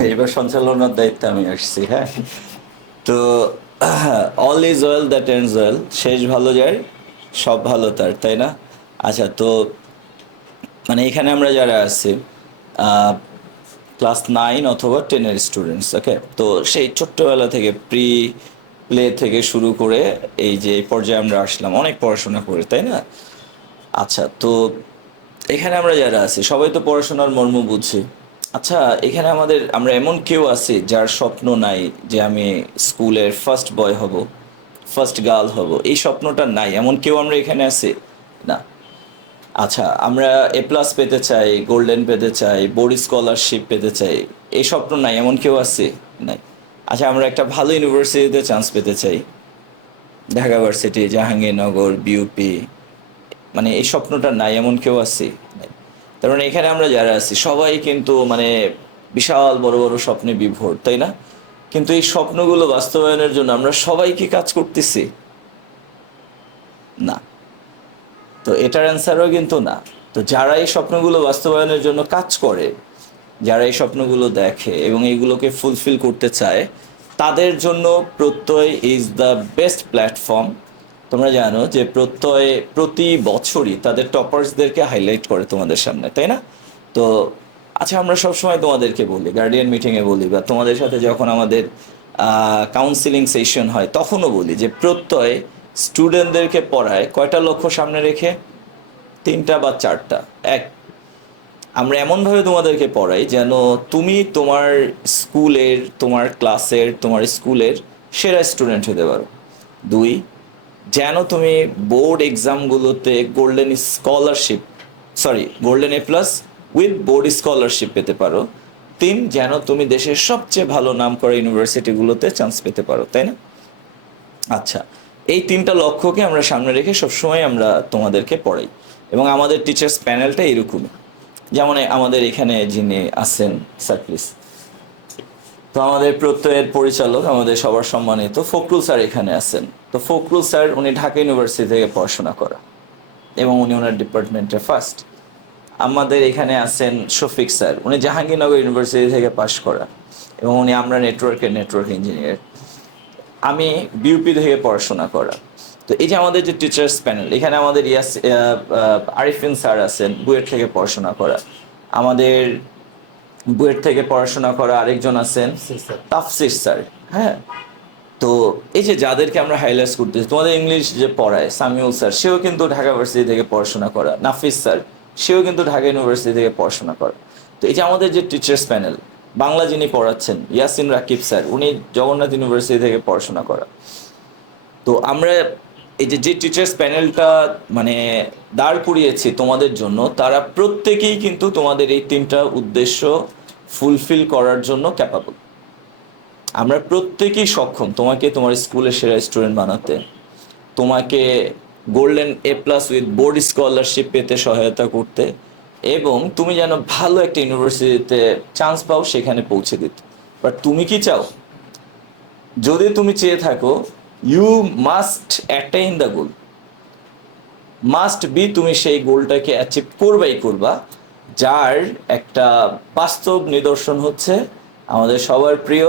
এবার সঞ্চালনার দায়িত্বে আমি আসছি হ্যাঁ? তো all is well that ends well শেষ ভালো যায়, সব ভালো তার, তাই না? আচ্ছা তো মানে এখানে আমরা যারা আছি ক্লাস নাইন অথবা টেনের স্টুডেন্টস ওকে তো সেই ছোট্টবেলা থেকে প্রি প্লে থেকে শুরু করে এই যে এই পর্যায়ে আমরা আসলাম, অনেক পড়াশোনা করে, তাই না? আচ্ছা তো, এখানে আমরা যারা আছি, সবাই তো পড়াশোনার মর্ম বুঝছি আচ্ছা এখানে আমাদের, আমরা এমন কেউ আছি যার স্বপ্ন নাই যে আমি স্কুলের ফার্স্ট বয় হব ফার্স্ট গার্ল হব। এই স্বপ্নটা নাই, এমন কেউ আমরা এখানে আছি? না। আচ্ছা আমরা এ প্লাস পেতে চাই গোল্ডেন পেতে চাই বোর্ড স্কলারশিপ পেতে চাই, এই স্বপ্ন নাই, এমন কেউ আছে? নাই। আচ্ছা আমরা একটা ভালো ইউনিভার্সিটিতে চান্স পেতে চাই। ঢাকা ভার্সিটি, জাহাঙ্গীরনগর বিউপি মানে এই স্বপ্নটা নাই, এমন কেউ আছে? তার মানে এখানে আমরা যারা আছি, সবাই কিন্তু মানে বিশাল বড় বড় স্বপ্নে বিভোর, তাই না? কিন্তু এই স্বপ্নগুলো বাস্তবায়নের জন্য আমরা সবাই কি কাজ করতেছি? না। তো এটার অ্যান্সারও কিন্তু না। তো যারা এই স্বপ্নগুলো বাস্তবায়নের জন্য কাজ করে, যারা এই স্বপ্নগুলো দেখে এবং এইগুলোকে ফুলফিল করতে চায়, তাদের জন্য প্রত্যয় ইজ দ্য বেস্ট প্ল্যাটফর্ম তোমরা জানো যে প্রত্যয়, প্রতি বছরই তাদের টপার্সদেরকে হাইলাইট করে তোমাদের সামনে, তাই না? তো আচ্ছা আমরা সবসময় তোমাদেরকে বলি গার্ডিয়ান মিটিংয়ে বলি, বা তোমাদের সাথে যখন আমাদের কাউন্সিলিং সেশন হয়, তখনও বলি যে প্রত্যয় স্টুডেন্টদেরকে পড়ায় কয়টা লক্ষ্য সামনে রেখে? তিনটা বা চারটা। এক, আমরা এমনভাবে তোমাদেরকে পড়াই যেন তুমি তোমার স্কুলের, তোমার ক্লাসের তোমার স্কুলের সেরা স্টুডেন্ট হতে পারো। দুই যেন তুমি board এক্সামগুলোতে golden scholarship sorry golden A plus with board scholarship পেতে পারো। তিন, যেন তুমি দেশের সবচেয়ে ভালো নাম করা ইউনিভার্সিটিগুলোতে চান্স পেতে পারো, তাই না? আচ্ছা এই তিনটা লক্ষ্যকে আমরা সামনে রেখে সবসময় আমরা তোমাদেরকে পড়াই। এবং আমাদের টিচার্স প্যানেলটা এরকমই। যেমন আমাদের এখানে যিনি আছেন, স্যার প্লিজ তো আমাদের প্রত্যয়ের পরিচালক, আমাদের সবার সম্মানিত ফখরুল স্যার এখানে আছেন। তো ফখরুল স্যার, উনি ঢাকা ইউনিভার্সিটি থেকে পড়াশোনা করা এবং উনি ওনার ডিপার্টমেন্টে ফার্স্ট আমাদের এখানে আছেন শফিক স্যার, উনি জাহাঙ্গীরনগর ইউনিভার্সিটি থেকে পাশ করা এবং উনি আমরা নেটওয়ার্কের নেটওয়ার্ক ইঞ্জিনিয়ার আমি বিউপি থেকে পড়াশোনা করা তো এই যে আমাদের যে টিচার্স প্যানেল এখানে আমাদের ইয়াস আরিফিন স্যার আছেন, বুয়েট থেকে পড়াশোনা করা আমাদের বুয়েট থেকে পড়াশোনা করা আরেকজন আছেন। তাফসির স্যার। হ্যাঁ। তো এই যে যাদেরকে আমরা হাইলাইট করতেছি তোমাদের ইংলিশ যে পড়ায় সামিউল স্যার সেও কিন্তু ঢাকা ভার্সিটি থেকে পড়াশোনা করা। নাফিস স্যার সেও কিন্তু ঢাকা ইউনিভার্সিটি থেকে পড়াশোনা করা। তো এই যে আমাদের যে টিচার্স প্যানেল বাংলা যিনি পড়াচ্ছেন ইয়াসিন রাকিব স্যার উনি জগন্নাথ ইউনিভার্সিটি থেকে পড়াশোনা করা। তো আমরা এই যে যে টিচার্স প্যানেলটা মানে দাঁড় করিয়েছি তোমাদের জন্য তারা প্রত্যেকেই কিন্তু তোমাদের এই তিনটা উদ্দেশ্য ফুলফিল করার জন্য ক্যাপাবল আমরা প্রত্যেকেই সক্ষম। তোমাকে তোমার স্কুলের সেরা স্টুডেন্ট বানাতে। তোমাকে golden A plus with board scholarship পেতে সহায়তা করতে। এবং তুমি যেন ভালো একটা ইউনিভার্সিটিতে চান্স পাও, সেখানে পৌঁছে দিতে। বাট তুমি কি চাও? যদি তুমি চেয়ে থাকো you must attain the goal must be তুমি সেই গোলটাকে অ্যাচিভ করবাই করবা। যার একটা বাস্তব নিদর্শন হচ্ছে আমাদের সবার প্রিয়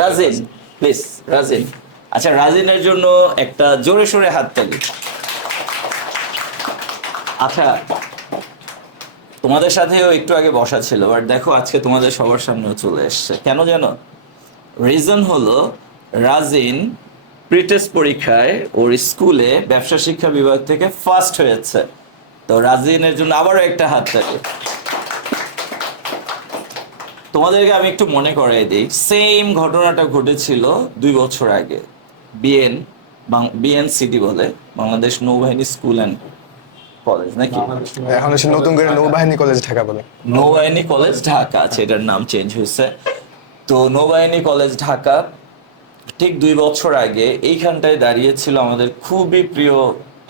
রাজিন। প্লিজ রাজিন। আচ্ছা রাজিনের জন্য একটা জোরে সোরে হাততালি আচ্ছা তোমাদের সাথেও একটু আগে বসা ছিল বাট দেখো আজকে তোমাদের সবার সামনেও চলে এসছে। কেন জানো? রিজন হলো রাজিন প্রিটেস্ট পরীক্ষায় ওর স্কুলে ব্যবসা শিক্ষা বিভাগ থেকে ফার্স্ট হয়েছে। তো রাজিনের জন্য আবারও একটা হাত থাকে। তোমাদেরকে আমি একটু মনে করাই দিই সেম ঘটনাটা ঘটেছিল দুই বছর আগে বিএন বিএন সিটি বলে বাংলাদেশ নৌবাহিনী স্কুল অ্যান্ড কলেজ নাকি? এখন নতুন করে নৌবাহিনী কলেজ ঢাকা বলে। নৌবাহিনী কলেজ ঢাকা আছে এটার নাম চেঞ্জ হয়েছে। তো নৌবাহিনী কলেজ ঢাকা ঠিক দুই বছর আগে এইখানটায় দাঁড়িয়েছিল আমাদের খুবই প্রিয়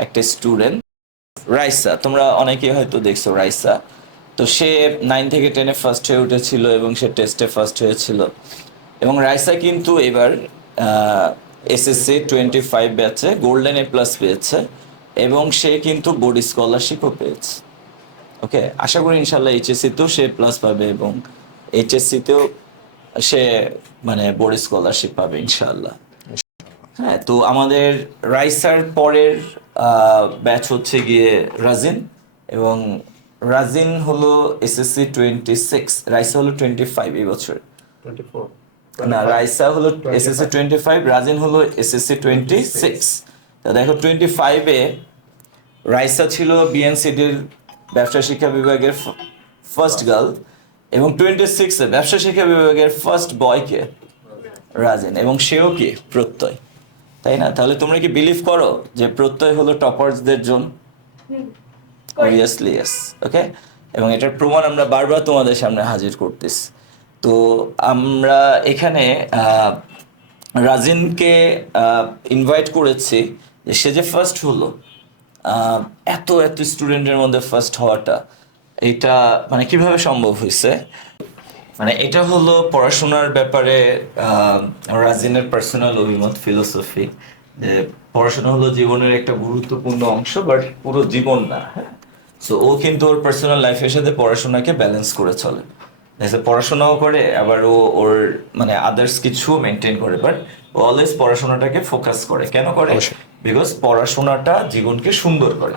একটা স্টুডেন্ট রাইসা, তোমরা অনেকে হয়তো দেখছ রাইসা। তো সে নাইন থেকে টেনে ফার্স্ট হয়ে উঠেছিল এবং সে টেস্টে ফার্স্ট হয়েছিল। এবং রাইসা কিন্তু এবার এসএসসি টোয়েন্টি ফাইভ ব্যাচে গোল্ডেন এ প্লাস পেয়েছে এবং সে কিন্তু বোর্ড স্কলারশিপও পেয়েছে। ওকে? আশা করি ইনশাল্লাহ এইচএসসি তো সে প্লাস পাবে এবং এইচএসসিতেও সে মানে বোর্ড স্কলারশিপ পাবে ইনশাল্লাহ হ্যাঁ তো আমাদের রাইসার পরের ব্যাচ হচ্ছে গিয়ে রাজিন এবং রাজিন হলো এসএসসি টোয়েন্টি সিক্স রাইসা হলো টোয়েন্টি ফাইভ এই বছর। না রাইসা হলো এসএসসি টোয়েন্টি ফাইভ রাজিন হলো এসএসসি টোয়েন্টি সিক্স দেখো টোয়েন্টি ফাইভে রাইসা ছিল বিএনসিডির ব্যবসা শিক্ষা বিভাগের ফার্স্ট গার্ল এবং টোয়েন্টি সিক্সে ব্যবসা শিক্ষা বিভাগের ফার্স্ট বয়কে রাজেন এবং সেও কি? প্রত্যয়। তাই না? তাহলে তোমরা কি বিলিভ করো যে প্রত্যয় হলো টপার্সদের জন্য অবভিয়াসলি ইয়েস ওকে এবং এটার প্রমাণ আমরা বারবার তোমাদের সামনে হাজির করতেছি। তো আমরা এখানে রাজিনকে ইনভাইট করেছি যে সে যে ফার্স্ট হলো এত এত স্টুডেন্টের মধ্যে ফার্স্ট হওয়াটা এটা মানে কীভাবে সম্ভব হয়েছে? মানে এটা হলো পড়াশোনার ব্যাপারে রাজিনের পার্সোনাল অভিমত ফিলোসফি যে পড়াশোনা হলো জীবনের একটা গুরুত্বপূর্ণ অংশ বাট পুরো জীবন না হ্যাঁ? সো ও কিন্তু ওর পার্সোনাল লাইফের সাথে পড়াশোনাকে ব্যালেন্স করে চলে। পড়াশোনাও করে আবার ও ওর মানে আদার্স কিছু মেনটেন করে বাট ও অলওয়েজ পড়াশোনাটাকে ফোকাস করে। কেন করে। বিকজ পড়াশোনাটা জীবনকে সুন্দর করে।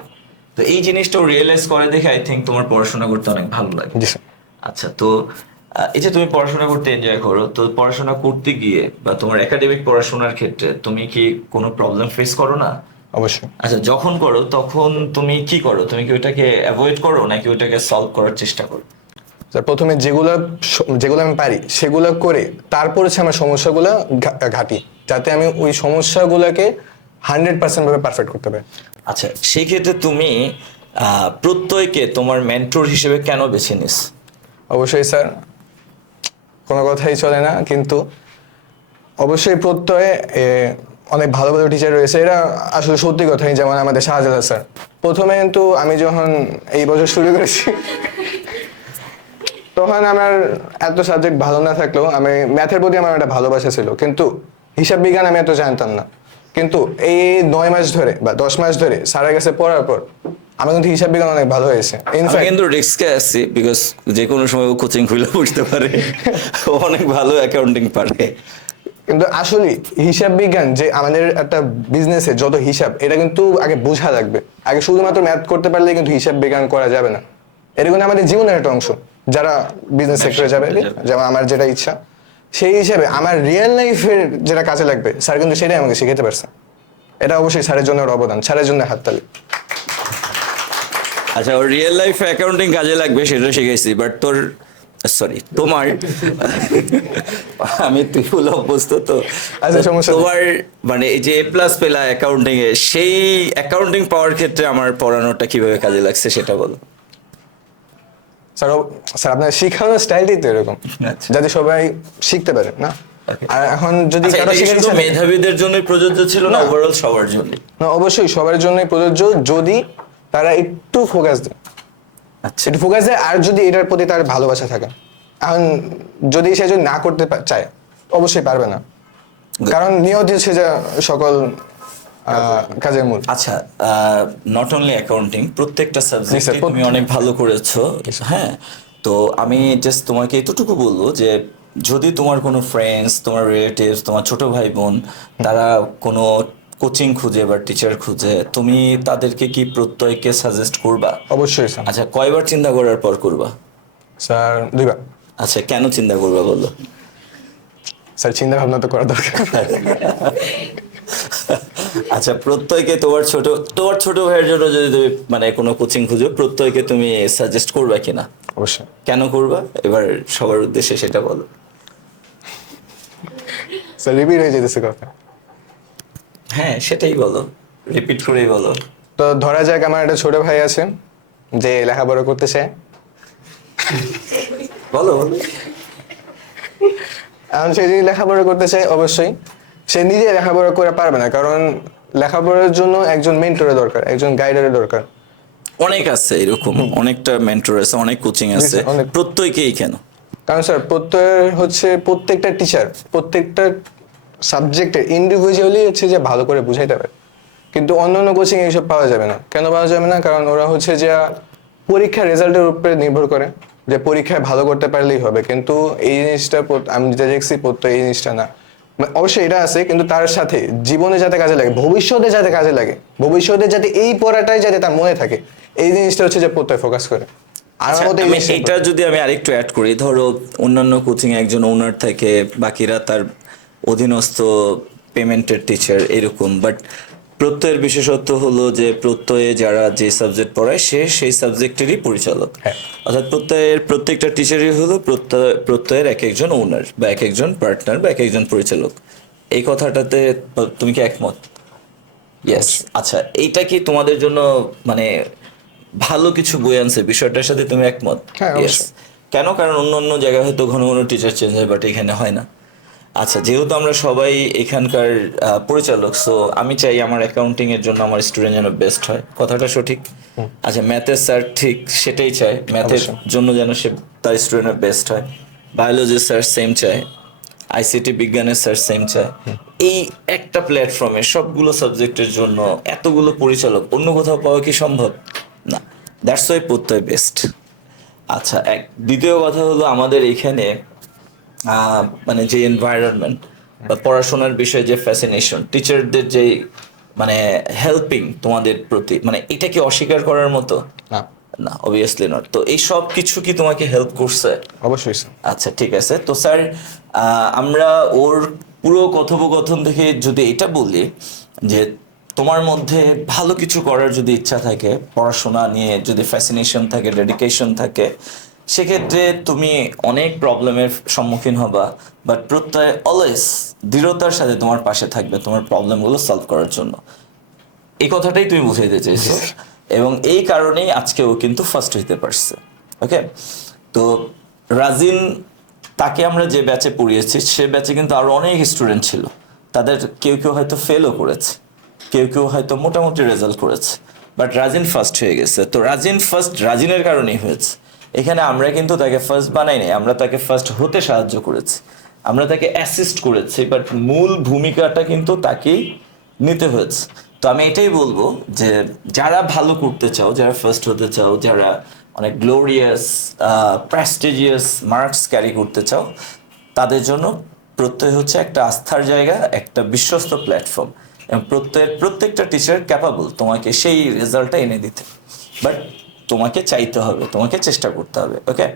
তো এই জিনিসটা ও রিয়েলাইজ করে দেখে আই থিঙ্ক তোমার পড়াশোনা করতে অনেক ভালো লাগে। আচ্ছা তো যে তুমি পড়াশোনা করতে এনজয় করো তো পড়াশোনা করতে গিয়ে বা তোমার একাডেমিক পড়াশোনার ক্ষেত্রে তুমি কি কোনো প্রবলেম ফেস করো না? অবশ্যই। আচ্ছা যখন করো তখন তুমি কি করো? তুমি কি ওইটাকে অ্যাভয়েড করো নাকি ওইটাকে সলভ করার চেষ্টা করো? প্রথমে যেগুলো যেগুলো আমি পারি সেগুলো করে তারপর হচ্ছে আমার সমস্যাগুলো ঘাটি যাতে আমি ওই সমস্যাগুলোকে হান্ড্রেড পার্সেন্ট ভাবে পারফেক্ট করতে পারি। আচ্ছা সেই ক্ষেত্রে তুমি প্রত্যয়কে তোমার মেন্টর হিসেবে কেন বেছে নিস? অবশ্যই স্যার। কোনো কথাই চলে না, কিন্তু অবশ্যই প্রত্যয়ে অনেক ভালো ভালো টিচার রয়েছে। এরা আসলে সত্যি কথাই যেমন আমাদের শাহজাদা স্যার। প্রথমে কিন্তু আমি যখন এই বছর শুরু করেছি, তখন আমার এত সাবজেক্ট ভালো না থাকলেও আমি ম্যাথের প্রতি আমার একটা ভালোবাসা ছিল। কিন্তু হিসাব বিজ্ঞান আমি এত জানতাম না। কিন্তু এই নয় মাস ধরে বা দশ মাস ধরে সারা কাছে পড়ার পর আমার কিন্তু হিসাব বিজ্ঞান অনেক ভালো হয়েছে। কিন্তু রিস্কে আছি বিকজ যে কোনো সময় কোচিং খুলে বসতে পারে। ও অনেক ভালো অ্যাকাউন্টিং পারে। কিন্তু আসলে হিসাব বিজ্ঞান যে আমাদের একটা বিজনেসে যত হিসাব এটা কিন্তু আগে বোঝা লাগবে। আগে শুধুমাত্র ম্যাথ করতে পারলে কিন্তু হিসাব বিজ্ঞান করা যাবে না। এটা কিন্তু আমাদের জীবনের একটা অংশ যারা বিজনেস সেক্টরে যাবে যেমন আমার যেটা ইচ্ছা। সেই হিসাবে আমার রিয়েল লাইফের যেটা কাজে লাগবে স্যার কিন্তু সেটাই আমাকে শিখাতে পারছে। এটা অবশ্যই স্যারের জন্য অবদান স্যারের জন্য হাততালি আচ্ছা ওর রিয়েল লাইফ অ্যাকাউন্টিং কাজে লাগবে সেটা শিখেছি বাট তোর সরি তোমার আমি তুই ফুল অভ্যস্ত তো। আচ্ছা। তোমার মানে এই যে এ প্লাস পেলা অ্যাকাউন্টিং এ সেই অ্যাকাউন্টিং পাওয়ার ক্ষেত্রে আমার পড়ানোটা কীভাবে কাজে লাগছে সেটা বলো। স্যার স্যার আপনার শেখানোর স্টাইলটাই তো এরকম। আচ্ছা। যাতে সবাই শিখতে পারে না? আর এখন যদি আচ্ছা, কারও মেধাবীদের জন্যই প্রযোজ্য ছিল না। ওভারঅল সবার জন্য না অবশ্যই সবার জন্যই প্রযোজ্য যদি তারা একটু ফোকাস দেয়। আচ্ছা। একটু ফোকাস দেয় আর যদি এটার প্রতি তার ভালোবাসা থাকে। এখন যদি সে যদি না করতে চায় অবশ্যই পারবে না। কারণ নিয়ত সে যে সকল কাজের মূল। আচ্ছা নট অনলি অ্যাকাউন্টিং প্রত্যেকটা সাবজেক্টে তুমি অনেক ভালো করেছ। হ্যাঁ তো আমি জাস্ট তোমাকে এতটুকু বলব যে যদি তোমার কোনো ফ্রেন্ডস তোমার রিলেটিভস তোমার ছোট ভাই বোন তারা কোনো কোচিং খুঁজে বা টিচার খুঁজে তুমি তাদেরকে কি প্রত্যয়কে সাজেস্ট করবা? অবশ্যই স্যার আচ্ছা কয়বার চিন্তা করার পর করবা? স্যার দুইবার। আচ্ছা কেন চিন্তা করবা বলো? স্যার চিন্তা ভাবনা তো করা দরকার। আচ্ছা প্রত্যয়কে তোমার ছোট তোমার ছোট ভাইয়ের জন্য যদি তুমি মানে কোনো কোচিং খুঁজো প্রত্যয়কে তুমি সাজেস্ট করবা কিনা? অবশ্যই। কেন করবা? এবার সবার উদ্দেশ্যে সেটা বলো। রিপিট হয়ে যেতেছে কথা। হ্যাঁ সেটাই বলো। রিপিট করেই বলো। তো ধরা যাক আমার একটা ছোট ভাই আছে যে লেখাপড়া করতে চায়। বলো। এখন সে যদি লেখাপড়া করতে চায় অবশ্যই। সে নিজে লেখাপড়া করে পারবে না কারণ লেখাপড়ার জন্য একজন মেন্টরের দরকার একজন গাইডারের দরকার। অনেক আছে এরকম অনেকটা মেন্টর আছে অনেক কোচিং আছে। প্রত্যেকেই কেন? কারণ স্যার প্রত্যয়ের হচ্ছে প্রত্যেকটা টিচার প্রত্যেকটা সাবজেক্টের ইন্ডিভিজুয়ালি হচ্ছে যে ভালো করে বুঝাইতে পারে। কিন্তু অন্য অন্য কোচিং এইসব পাওয়া যাবে না। কেন পাওয়া যাবে না? কারণ ওরা হচ্ছে যে পরীক্ষার রেজাল্টের উপরে নির্ভর করে যে পরীক্ষায় ভালো করতে পারলেই হবে। কিন্তু এই জিনিসটা আমি যেটা দেখছি প্রত্যয় এই জিনিসটা না। অবশ্যই এটা আছে কিন্তু তার সাথে জীবনে যাতে কাজে লাগে ভবিষ্যতে যাতে কাজে লাগে ভবিষ্যতে যাতে এই পড়াটাই যাতে তার মনে থাকে এই জিনিসটা হচ্ছে যে প্রত্যয় ফোকাস করে। আচ্ছা, এটা যদি আমি আরেকটু অ্যাড করি ধরো অন্যান্য কোচিং একজন ওনার থাকে বাকিরা তার অধীনস্থ পেমেন্টের টিচার এরকম বাট প্রত্যয়ের বিশেষত্ব হলো যে প্রত্যয়ে যারা যে সাবজেক্ট পড়ায় সে সেই সাবজেক্টেরই পরিচালক। হ্যাঁ। অর্থাৎ প্রত্যয়ের প্রত্যেকটা টিচারই হলো প্রত্যয় প্রত্যয়ের এক একজন ওনার বা এক একজন পার্টনার বা এক একজন পরিচালক। এই কথাটাতে তুমি কি একমত? ইয়েস আচ্ছা এইটা কি তোমাদের জন্য মানে ভালো কিছু বই আনছে? বিষয়টার সাথে তুমি একমত? হ্যাঁ. অবশ্যই। কেন? কারণ অন্য অন্য জায়গায় হয়তো ঘন ঘন টিচার চেঞ্জ হয় বাট এখানে হয় না। আচ্ছা যেহেতু আমরা সবাই এখানকার পরিচালক সো আমি চাই আমার অ্যাকাউন্টিং এর জন্য আমার স্টুডেন্ট যেন বেস্ট হয়। কথাটা সঠিক? আচ্ছা ম্যাথের স্যার ঠিক সেটাই চায়। ম্যাথের জন্য যেন সে তার স্টুডেন্টের বেস্ট হয়। বায়োলজি স্যার সেম চায়। আইসিটি বিজ্ঞানের স্যার সেম চায়। এই একটা প্ল্যাটফর্মে সবগুলো সাবজেক্টের জন্য এতগুলো পরিচালক অন্য কোথাও পাওয়া কি সম্ভব? না দ্যাটস ওয়াই প্রত্যয় বেস্ট আচ্ছা এক দ্বিতীয় কথা হলো আমাদের এখানে মানে যে এনভায়রনমেন্ট বা পড়াশোনার বিষয়ে যে ফ্যাসিনেশন টিচারদের যে মানে হেল্পিং তোমাদের প্রতি মানে এটা কি অস্বীকার করার মতো? না। অবভিয়াসলি নট তো এই সব কিছু কি তোমাকে হেল্প করছে? অবশ্যই আচ্ছা ঠিক আছে। তো স্যার আমরা ওর পুরো কথোপকথন থেকে যদি এটা বলি যে তোমার মধ্যে ভালো কিছু করার যদি ইচ্ছা থাকে পড়াশোনা নিয়ে যদি ফ্যাসিনেশন থাকে ডেডিকেশন থাকে সেক্ষেত্রে তুমি অনেক প্রবলেমের সম্মুখীন হবা বাট প্রত্যয় অলওয়েজ দৃঢ়তার সাথে তোমার পাশে থাকবে তোমার প্রবলেমগুলো সলভ করার জন্য। এই কথাটাই তুমি বুঝাইতে চাইছো। এবং এই কারণেই আজকে ও কিন্তু ফার্স্ট হইতে পারছে। ওকে তো রাজিন তাকে আমরা যে ব্যাচে পড়িয়েছি সে ব্যাচে কিন্তু আরও অনেক স্টুডেন্ট ছিল। তাদের কেউ কেউ হয়তো ফেলও করেছে কেউ কেউ হয়তো মোটামুটি রেজাল্ট করেছে বাট রাজিন ফার্স্ট হয়ে গেছে। তো রাজিন ফার্স্ট রাজিনের কারণেই হয়েছে। এখানে আমরা কিন্তু তাকে ফার্স্ট বানাই নাই, আমরা তাকে ফার্স্ট হতে সাহায্য করেছি। আমরা তাকে অ্যাসিস্ট করেছি বাট মূল ভূমিকাটা কিন্তু তাকেই নিতে হয়েছে। তো আমি এটাই বলব যে, যারা ভালো করতে চাও, যারা ফার্স্ট হতে চাও, যারা অনেক গ্লোরিয়াস প্রেস্টিজিয়াস মার্কস ক্যারি করতে চাও, তাদের জন্য প্রত্যয় হচ্ছে একটা আস্থার জায়গা, একটা বিশ্বস্ত প্ল্যাটফর্ম এবং প্রত্যয়ের প্রত্যেকটা টিচার ক্যাপাবল তোমাকে সেই রেজাল্টটা এনে দিতে। বাট তোমাকে চাইতে হবে তোমাকে চেষ্টা করতে হবে ওকে